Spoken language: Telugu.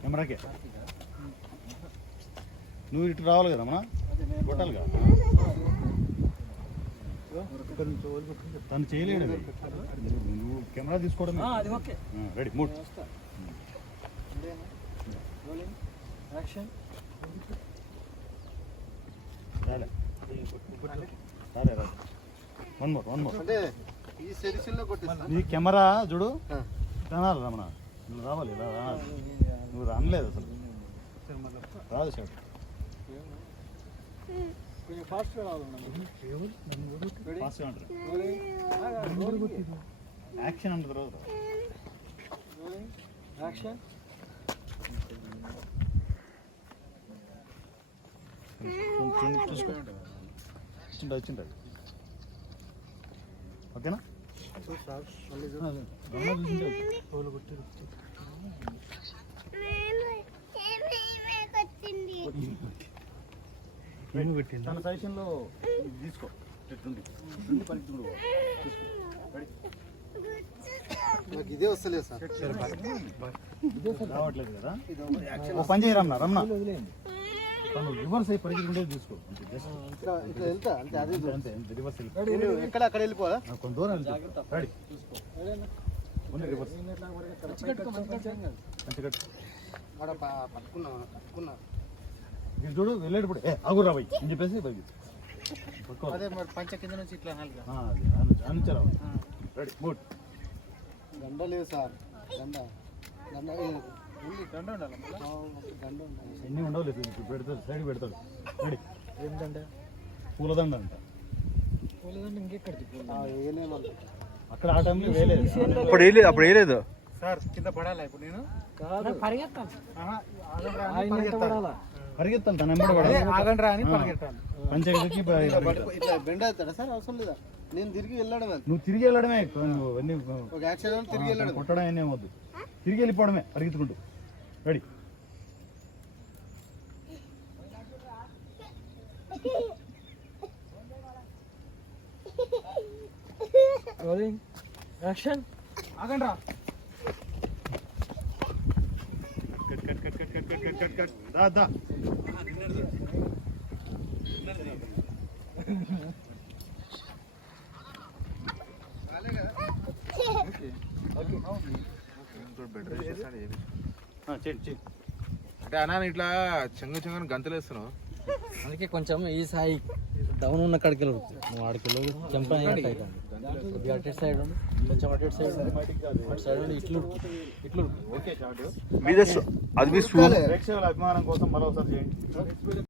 కెమెరాకే నువ్వు ఇటు రావాలి కదా మన కొట్టాలిగా తను చేయలేడు నువ్వు కెమెరా తీసుకోవడం రెడీ మూడ్ వన్ మోర్ ఈ కెమెరా చూడు తినాలి రమణ నువ్వు రావాలి నువ్వు రానలేదు అసలు రాదు సార్ ఫాస్ట్గా యాక్షన్ అంటారు తర్వాత యాక్షన్ చూసుకో వచ్చిండ ఓకేనా తన సజెషన్లో తీసుకో నాకు ఇదే వస్తలేదు సార్ రావట్లేదు కదా పని చేయి రమణ తను రివర్స్ అయ్యి పరిగెత్తుకుంటే తీసుకో రివర్స్ ఎక్కడ అక్కడ వెళ్ళిపోవాలా కొంత దూరం రెడీ రివర్స్ పట్టుకున్నా చూడు వెళ్ళేటప్పుడు ఆగు రాబోయ్ అని చెప్పేసి అదే మరి పంచ కింద నుంచి ఇట్లా అనుచారా రెడీ మూడ్ దండ లేదు సార్ దండ ఉండాలి ఎన్ని ఉండవలేదు ఇప్పుడు పెడతాడు సైడ్ పెడతాడు రెడీ ఏంటంట పూలదండ అంట ఇంకెక్కడికి అక్కడ ఆ టైంలో వేయలేదు అప్పుడు వేయలేదు సార్ కింద పడాలా ఇప్పుడు నేను పరిగెత్తాను తన ఎంబడి పడాలి ఆగండి రా అని పరిగెత్తాను పంచగదికి ఇట్లా బెండ్ అవుతాడా సార్ అవసరం లేదా నేను తిరిగి వెళ్ళడమే నువ్వు తిరిగి వెళ్ళడమే ఒక యాక్షన్ తిరిగి వెళ్ళడం కొట్టడం ఏం వద్దు తిరిగి వెళ్ళిపోవడమే పరిగెత్తుకుంటూ రెడీ యాక్షన్ ఆగండి రా దా అంటే అన్నా ఇట్లా చెంగని గంతలు వేస్తున్నావు అందుకే కొంచెం ఈ సాయి డౌన్ ఉన్న కాడికి నువ్వు ఆడికి జంప్ అటు సైడ్ కొంచెం అటు సైడ్ అటు సైడ్ ఇట్లు ఓకే అది ప్రేక్షకుల అభిమానం కోసం మరోసారి చేయండి